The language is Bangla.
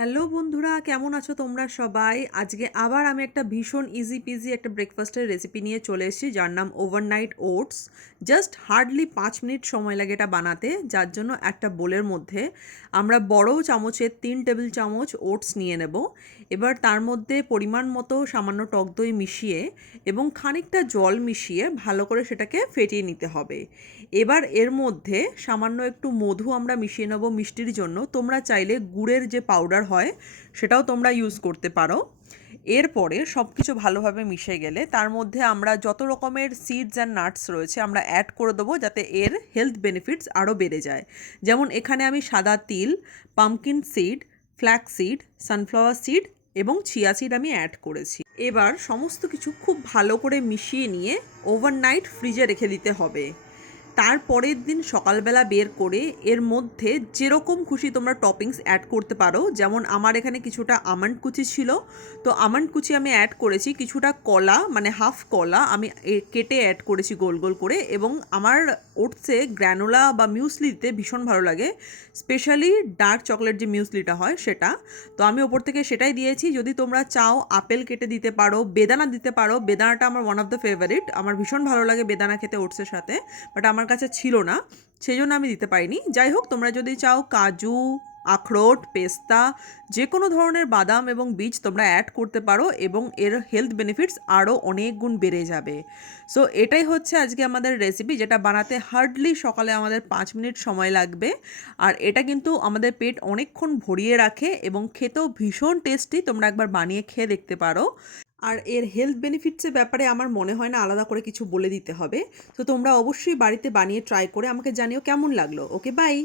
হ্যালো বন্ধুরা, কেমন আছো তোমরা সবাই? আজকে আবার আমি একটা ভীষণ ইজি পিজি একটা ব্রেকফাস্টের রেসিপি নিয়ে চলে এসেছি, যার নাম overnight oats. Just hardly 5 minute সময় লাগে এটা বানাতে, যার জন্য একটা বোলের মধ্যে আমরা বড় চামচের 3 টেবিল চামচ ওটস নিয়ে নেব। এবার তার মধ্যে পরিমাণ মতো সামান্য টক দই মিশিয়ে এবং খানিকটা জল মিশিয়ে ভালো করে সেটাকে ফেটিয়ে নিতে হবে। এবার এর মধ্যে সামান্য একটু মধু আমরা মিশিয়ে নেব মিষ্টির জন্য। তোমরা চাইলে গুড়ের যে পাউডার হয় সেটাও তোমরা ইউজ করতে পারো। এরপরে সব কিছু ভালোভাবে মিশে গেলে তার মধ্যে আমরা যত রকমের সিডস অ্যান্ড নাটস রয়েছে আমরা অ্যাড করে দেবো, যাতে এর হেলথ বেনিফিটস আরও বেড়ে যায়। যেমন এখানে আমি সাদা তিল, pumpkin seed, flax seed, sunflower seed এবং চিয়া সিড আমি অ্যাড করেছি। এবার সমস্ত কিছু খুব ভালো করে মিশিয়ে নিয়ে ওভারনাইট ফ্রিজে রেখে দিতে হবে। তারপরের দিন সকালবেলা বের করে এর মধ্যে যেরকম খুশি তোমরা টপিংস অ্যাড করতে পারো। যেমন আমার এখানে কিছুটা আমন্ড কুচি ছিল, তো আমন্ড কুচি আমি অ্যাড করেছি। কিছুটা কলা মানে হাফ কলা আমি কেটে অ্যাড করেছি গোল গোল করে। এবং আমার ওটসে গ্র্যানোলা বা মিউসলি দিতে ভীষণ ভালো লাগে, স্পেশালি ডার্ক চকলেট যে মিউসলিটা হয় সেটা। তো আমি ওপর থেকে সেটাই দিয়েছি। যদি তোমরা চাও আপেল কেটে দিতে পারো, বেদানা দিতে পারো। বেদানাটা আমার ওয়ান অফ দ্য ফেভারিট, আমার ভীষণ ভালো লাগে বেদানা খেতে ওটসের সাথে, বাট আমার কাছে ছিল না, সেই জন্য আমি দিতে পারিনি। যাই হোক, তোমরা যদি চাও কাজু, আখরোট, পেস্তা, যে কোনো ধরনের বাদাম এবং বীজ তোমরা অ্যাড করতে পারো এবং এর হেলথ বেনিফিটস আরও অনেক গুণ বেড়ে যাবে। সো এটাই হচ্ছে আজকে আমাদের রেসিপি, যেটা বানাতে হার্ডলি সকালে আমাদের 5 মিনিট সময় লাগবে। আর এটা কিন্তু আমাদের পেট অনেকক্ষণ ভরিয়ে রাখে এবং খেতেও ভীষণ টেস্টি। তোমরা একবার বানিয়ে খেয়ে দেখতে পারো। আর এর হেলথ বেনিফিটসের ব্যাপারে আমার মনে হয় না আলাদা করে কিছু বলে দিতে হবে। তো তোমরা অবশ্যই বাড়িতে বানিয়ে ট্রাই করে আমাকে জানিও কেমন লাগলো। ওকে, বাই।